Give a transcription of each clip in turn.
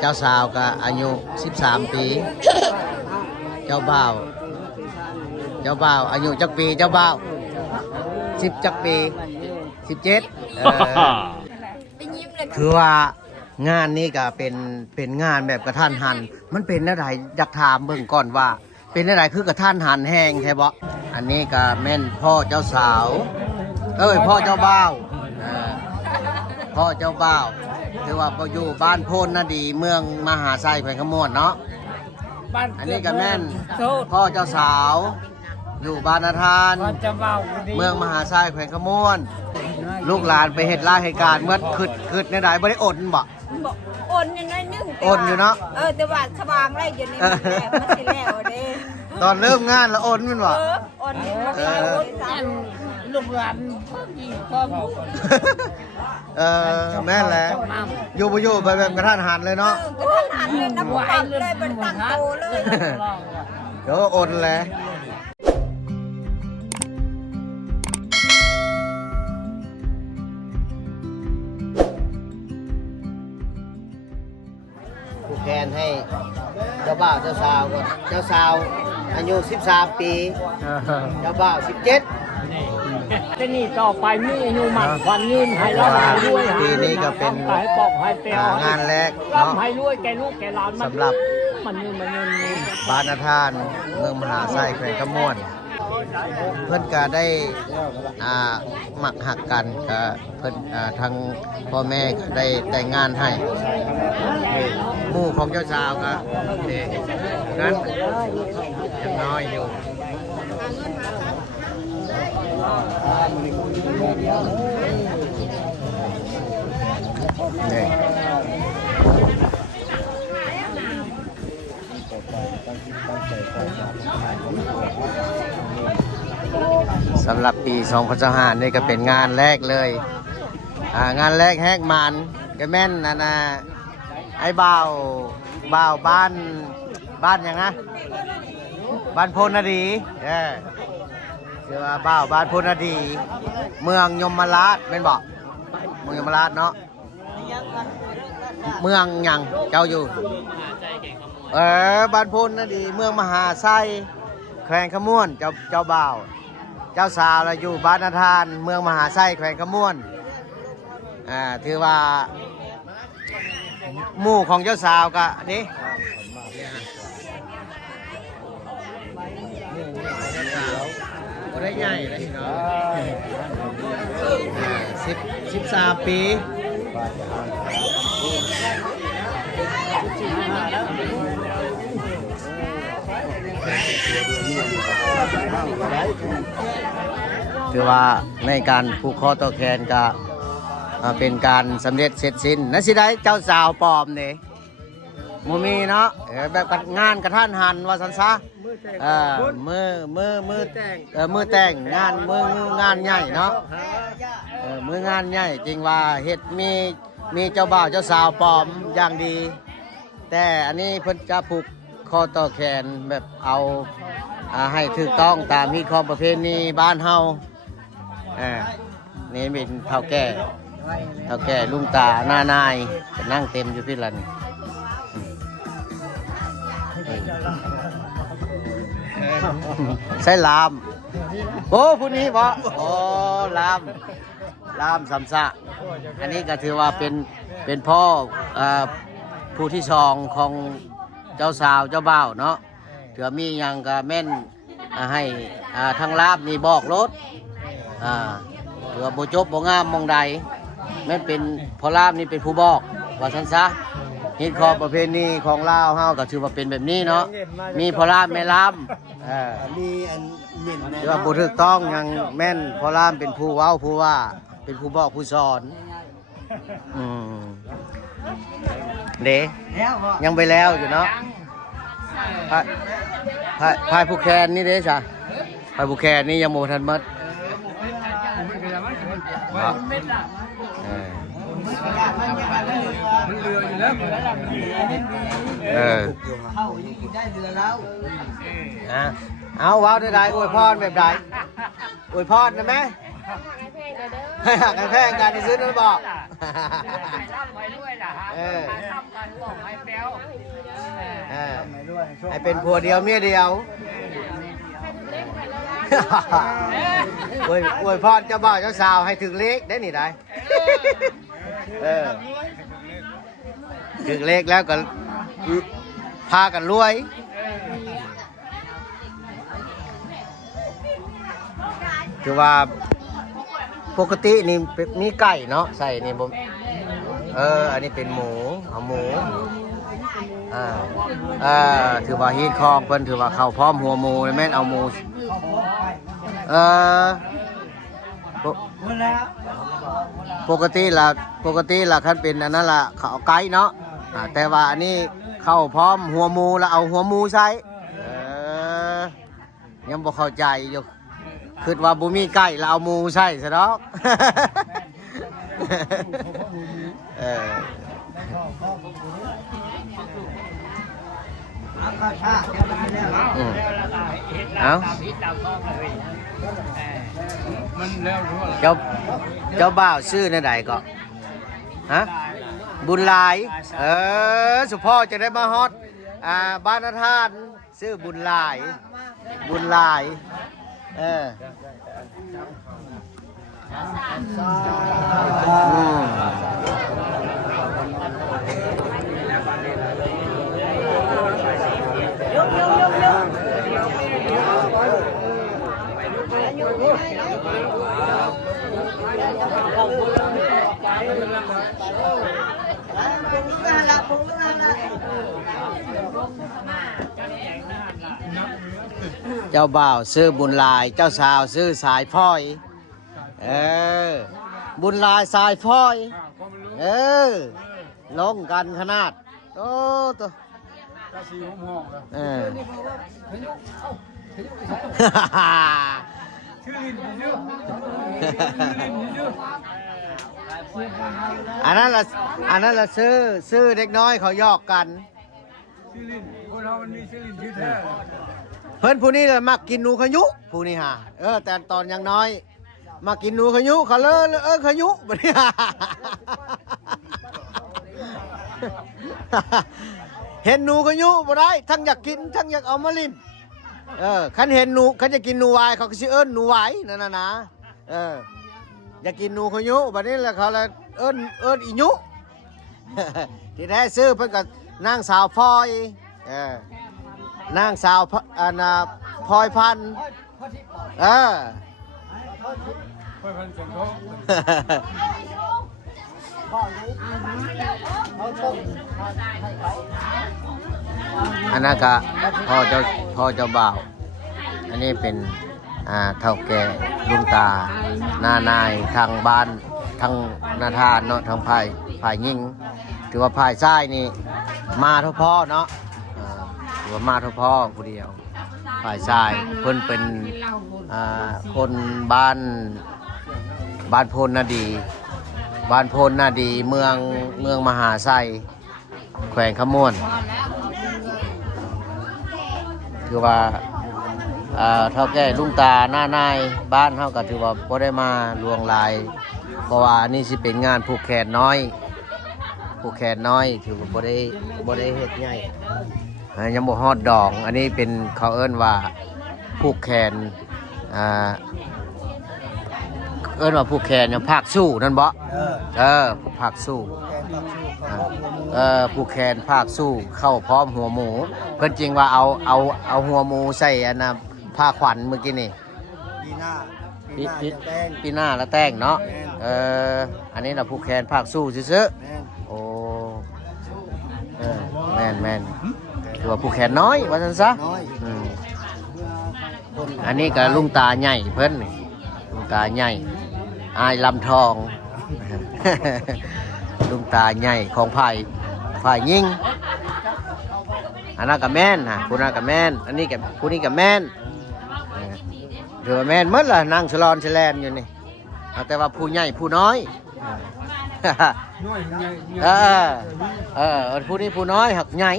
เจ้าสาวก็อายุ13 ปีเจ้าบ่าวอายุจักปีเจ้าบ่าว10จักปี17คือว่างานนี้ก็เป็นงานแบบกระทันหันมันเป็นอะไรอยากถามเบิ่งก่อนว่าเป็นอะไรคือกระทันหันแห้งแท้บ่อันนี้ก็แม่นพ่อเจ้าสาวพ่อเจ้าบ่าวพ่อเจ้าบ่าวคือว่าอยู่บ้านโพนนาดีเมืองมหาไซแขวงขมวดเนาะอันนี้ก็แม่นพ่อเจ้าสาวอยู่บ้านนาทานเมืองมหาไซแขวงขมวดลูกหลานไปเหตุร้ายเหตุการณ์เมื่อคืดในใดไม่ได้อดบ่อดอยู่น้อยนึงอดอยู่เนาะแต่ว่าสว่างไรอยู่นี่มันสิแล้วเด้ตอนเริ่มงานแล้วอดมันบ่อดลูกหลานพ่อแม่นแหละอยู่ไปแบบกระทันหันเลยเนาะกระทันหันเลยนะบ่ตั้งเลยบ่ตั้งโตเลยเดี๋ยวอดแหละผู้แทนให้เจ้าบ่าวเจ้าสาวก่อนเจ้าสาวอายุ13 ปีเจ้าบ่าว17จะนี่ต่อไปมีอายุมันควันยืนให้เราให้รวยปีนี้ก็เป็นงานแรกเนาะให้รวยแกลูกแกหลานสำหรับมันยืนบ้านนาทานเมืองมหาไซแขวงขมวดเพื่อนก็ได้หมักหักกันก็เพื่อนทางพ่อแม่ก็ได้แต่งงานให้หมู่ของเจ้าสาวก็นั้นยังน้อยอยู่นี่สำหรับปี2025นี่ก็เป็นงานแรกเลยงานแรกแฮกมันก็แม่นนะไอ้บ่าวบ้านยังนะบ้านโพนาดีเชื่อว่าบ่าวบ้านโพนาดีเมืองยมราชเป็นบอกเมืองยมราชเนาะเมืองยังเจ้าอยู่บ้านโพนาดีเมืองมหาไซแขวงขมวนเจ้าบ่าวเจ้าสาวเราอยู่บ้านนาทานเมืองมหาไซแขวงขมวนถือว่าหมู่ของเจ้าสาวก็นี่ได้ใหญ่เลยเนาะ13 ปีคือว่าในการผูกคอต่อแขนก็เป็นการสำเร็จเสร็จสิ้นนั่นสิได้เจ้าสาวปลอมนี่มูมีเนาะแบบงานกระทันหันว่าสันซะมือแต่งงานงานใหญ่เนาะมืองานใหญ่จริงว่าเฮ็ดมีเจ้าบ่าวเจ้าสาวปลอมอย่างดี แต่อันนี้เพิ่นจะผูกคอต่อแขนแบบเอาให้ถูกต้องตามที่ข้อประเพณีบ้านเฮานี่เป็นเฒ่าแก่ลุงตาหน้านายจะนั่งเต็มอยู่พี่ลันใช่ลามโอ้ผู้นี้บ่โอ้ลามสำซะอันนี้ก็ถือว่าเป็นพ่อผู้ที่สองของเจ้าสาวเจ้าบ่าวเนาะเถื่อมีอย่างก็แม่นให้ทางลาบนี่บอกรถเถื่อโบจบโบงามมองใดแม่นเป็นพอลาบนี่เป็นผู้บอกว่าสันซะฮิตคอประเพณีของลาวเฮาก็ถือว่าเป็นแบบนี้เนาะมีพอลาบแม่ลามมีอันเหม็นถือว่าบ่ถูกต้องยังแม่นพอลามเป็นผู้เว้าผู้ว่าเป็นผู้บอกผู้สอนเด้ยังไปแล้วอยู่เนาะพายผู้แคนนี่เด้จ้ะพายผู้แคนนี่ยังโมทันมัดเอาว้าวได้อวยพรแบบใดอวยพรนะแม่ ให้หักให้แพงกันที่ซื้อนั่นบอก ให้ร่ำให้รวยล่ะฮะให้ร่ำกันบอกให้แป๊ว ให้เป็นผัวเดียวเมียเดียวอวยพรเจ้าบ่าวเจ้าสาวให้ถึงเลขได้นี่ได้ถึงเลขแล้วก็พากันรวยคือว่าปกตินี่มีไก่เนาะใส่นี่ผมอันนี้เป็นหมูเอาหมูถือว่าฮีทคองเพิ่นถือว่าเข้าพร้อมหัวหมูแม่นเอาหมูปกติล่ะคันเป็นอันนั้นล่ะเขาเอาไก่เนาะแต่ว่าอันนี้เข้าพร้อมหัวหมูแล้วเอาหัวหมูใส่ยังบ่เข้าใจอยู่คิดว่าบ่มีไก่แล้วเอาหมูใส่ซะดอกเอาเจ้าบ่าวชื่อในใดก็ฮะบุญหลายสุพ่อจะได้มาฮอตบ้านท่านชื่อบุญหลายเจ้าบ่าวซื้อบุญหลายเจ้าสาวซื้อสายพ้อยบุญหลายสายพ้อยลงกันขนาดโอ้ตัวอันนั้นละซื้อเด็กน้อยเขายอกกันเพิ่นผู้นี้เลยมักกินหนูขยุผู้นี้ฮะแต่ตอนยังน้อยมากินหนูขยุเขาเลยขยุแบบนี้เห็นหนูขยุบ่ได้ทั้งอยากกินทั้งอยากเอามาลิ้นคันเห็นหนูคันจะกินหนูวายเขาก็สิหนูวายนั่นนะอยากกินหนูขยุแบบนี้แหละเขาเลยอีหยุที่แท้ซื้อเพิ่นกับนางสาวพลอยนางสาวพลอยพันธุ์อันนั้นก็พ่อเจ้าบ่าวอันนี้เป็นเฒ่าแก่ลุงตาหน้านายทางบ้านทางนาทานเนาะทางภายยิ่งถือว่าภายซ้ายนี่มาเท่าพ่อเนาะถือว่ามาเท่าพ่อผู้เดียวภายซ้ายเพิ่นเป็นคนบ้านโพนนาดีเมืองมหาไซแขวงขมวนคือว่าเท่าแก่ลุงตาหน้านายบ้านเขาก็ถือว่าบ่ได้มาลวงลายเพราะว่านี่สิเป็นงานผูกแขนน้อยถือว่าบ่ได้เฮ็ดใหญ่ยังบ่ฮอดดองอันนี้เป็นเขาเอิ้นว่าผูกแขนว่าผูกแขนยังภาคสู้นั่นบ่ภาคสู้ผูกแขนภาคสู้เข้าพร้อมหัวหมูเพิ่นจริงว่าเอาหัวหมูใส่อันน่ะผ้าขวัญเมื่อกี้นี่ปีหน้าแล้วแต่งเนาะอันนี้น่ะผูกแขนภาคสู้ซื่อๆโอ้แม่นถือว่าผูกแขนน้อยว่าซั่นซะอันนี้ก็ลุงตาใหญ่เพิ่นลุงตาใหญ่อายลำทองลุงตาใหญ่ของฝ่ายยิ่งอันนั้นกับแม่นผู้นั้นกับแม่นอันนี้กับผู้นี้กับแม่นเดี๋ยวแม่นหมดล่ะนั่งฉลอนฉแลนอยู่นี่แต่ว่าผู้ใหญ่ผู้น้อยผู้นี้ผู้น้อยหักใหญ่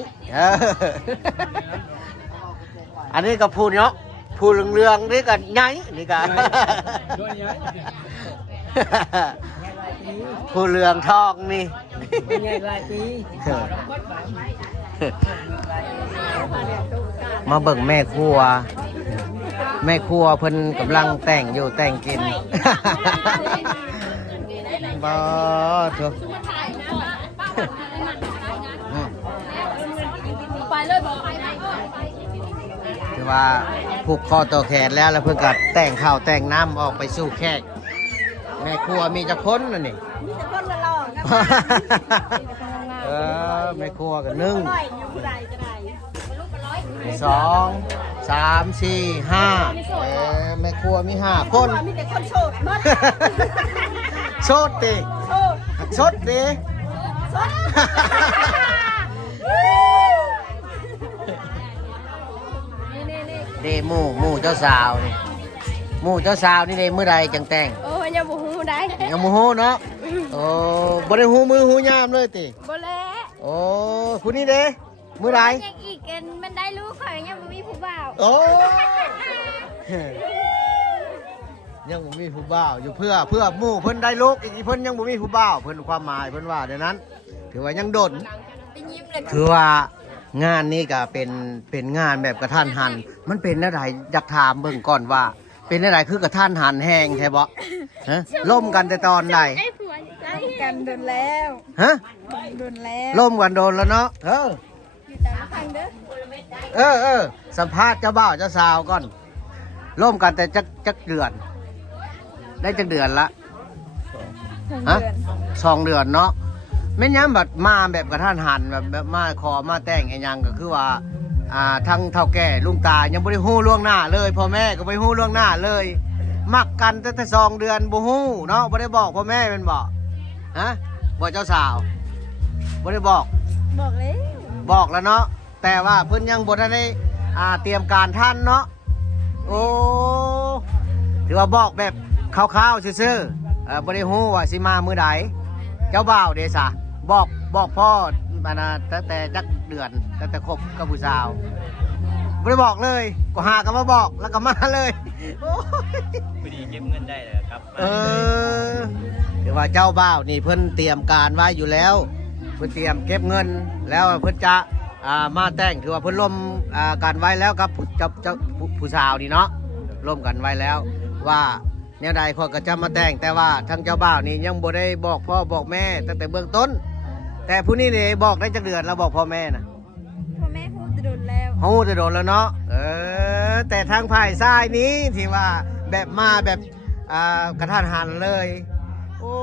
อันนี้กับผู้เนาะผู้เรืองๆนี่กันใหญ่นี่กัน ผู้เรืองทองนี่ ใหญ่หลายปี มาเบิ่งแม่ครัว แม่ครัวเพิ่นกำลังแต่งอยู่แต่งกิน บ่เถอะคือว่าผูกคอต่อแขนแล้วเพิ่นก็แต่งข้าวแต่งน้ำออกไปสู่แขกแม่ครัวมีจักคนน่ะนี่ มีแต่คนละหลอกนะ แม่ครัวก็หนึ่ง ร้อยอยู่ผู้ใดก็ได้ สองสามสี่ห้าแม่ครัวมีห้าคน มีแต่คนโสดหมด โสดติ โสด โสดติ โสด เดหมู่เจ้าสาวนี่หมู่เจ้าสาวนี่เดมื้อใดจังแต่ง โอ้ยยังบ่ฮู้ได้ ยังบ่ฮู้เนาะโอ้บ่ได้ฮู้มือฮู้ยามเลยติ บ่แล้ว โอ้ผู้นี้เด้มื้อใด ยังอีกกันมันได้รู้ข่อยยังบ่มีผู้บ่าว โอ้ยังบ่มีผู้บ่าวอยู่เพื่อหมู่เพิ่นได้ลูกอีกเพิ่นยังบ่มีผู้บ่าวเพิ่นความหมายเพิ่นว่าเดี๋ยวนั้น ถือว่ายังดน ไปยิ้มเลย คือว่างานนี้ก็เป็นงานแบบกระทันหัน มันเป็นอะไรอยากถามเบิ่งก่อนว่า เป็นอะไรคือกระทันหันแห้งใช่บ่ฮะล่มกันแต่ตอนใด กันโดนแล้ว ฮะ โดนแล้ว ล่มกันโดนแล้วเนาะอยู่ตามทางเด้อ เออสัมภาษณ์เจ้าบ่าวเจ้าสาวก่อนล่มกันแต่จักเดือน ได้จักเดือนละ ฮะ 2 เดือนเนาะแม่นย้ำแบบมาแบบกระทันหันแบบมาขอมาแต่งไอ้หยังก็คือว่าทั้งเฒ่าแก่ลุงตายังบ่ได้ฮู้ล่วงหน้าเลยพ่อแม่ก็บ่ได้ฮู้ล่วงหน้าเลย มักกันแต่2 เดือนบ่ฮู้เนาะบ่ได้บอกพ่อแม่แม่นบ่ฮะบ่เจ้าสาวบ่ได้บอก บอกเลย บอกแล้วเนาะแต่ว่าเพิ่นยังบ่ได้เตรียมการทันเนาะโอ้ถือว่าบอกแบบคร่าวๆซื่อๆบ่ได้ฮู้ว่าสิมามื้อใดเจ้าบ่าวเด้ซะบอกพ่อมานะตั้งแต่จักเดือนตั้งแต่คบกับผู้สาวไม่ได้บอกเลยก็หากันมาบอกแล้วก็มาเลยโอ้ย พอดีเก็บเงินได้เลยครับ เดี๋ยวว่าเจ้าบ่าวนี่เพิ่นเตรียมการไว้อยู่แล้ว เพิ่นเตรียมเก็บเงินแล้วเพิ่นจะมาแต่งถือว่าเพิ่นร่วมกันไว้แล้วกับผู้สาวนี่เนาะร่วมกันไว้แล้วว่าแนวใดพ่อก็จะมาแต่งแต่ว่าทั้งเจ้าบ่าวนี่ยังบ่ได้บอกพ่อบอกแม่ตั้งแต่เบื้องต้น แต่ผู้นี้เนี่ยบอกได้จักเดือนแล้วบอกพ่อแม่นะ พ่อแม่ฮู้จะโดนแล้ว ฮู้จะโดนแล้วเนาะแต่ทางฝ่ายซ้ายนี้ที่ว่าแบบมาแบบกระทันหันเลยโอ้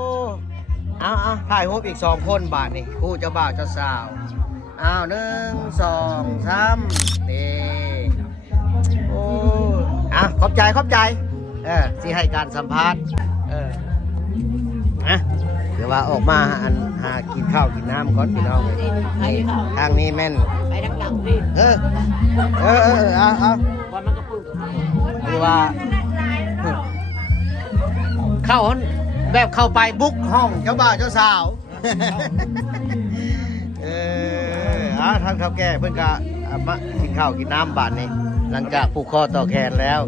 เอาถ่ายรูปอีก2 คนบาทนี่คู่เจ้าบ่าวเจ้าสาว1 2 3นี่โอ้ขอบใจที่ให้การสัมภาษณ์เดี๋ยวว่าออกมาหากินข้าวกินน้ำก่อนพี่น้องทางนี้แม่น ไปทางหลังพี่ เอา บอลมันกระปุก คือว่าเข้าแบบเข้าไปบุกห้องเจ้าบ่าวเจ้าสาวทางเฒ่าแก่เพิ่นก็มากินข้าวกินน้ำบาดนี้หลังจากผูกคอต่อแขนแล้ว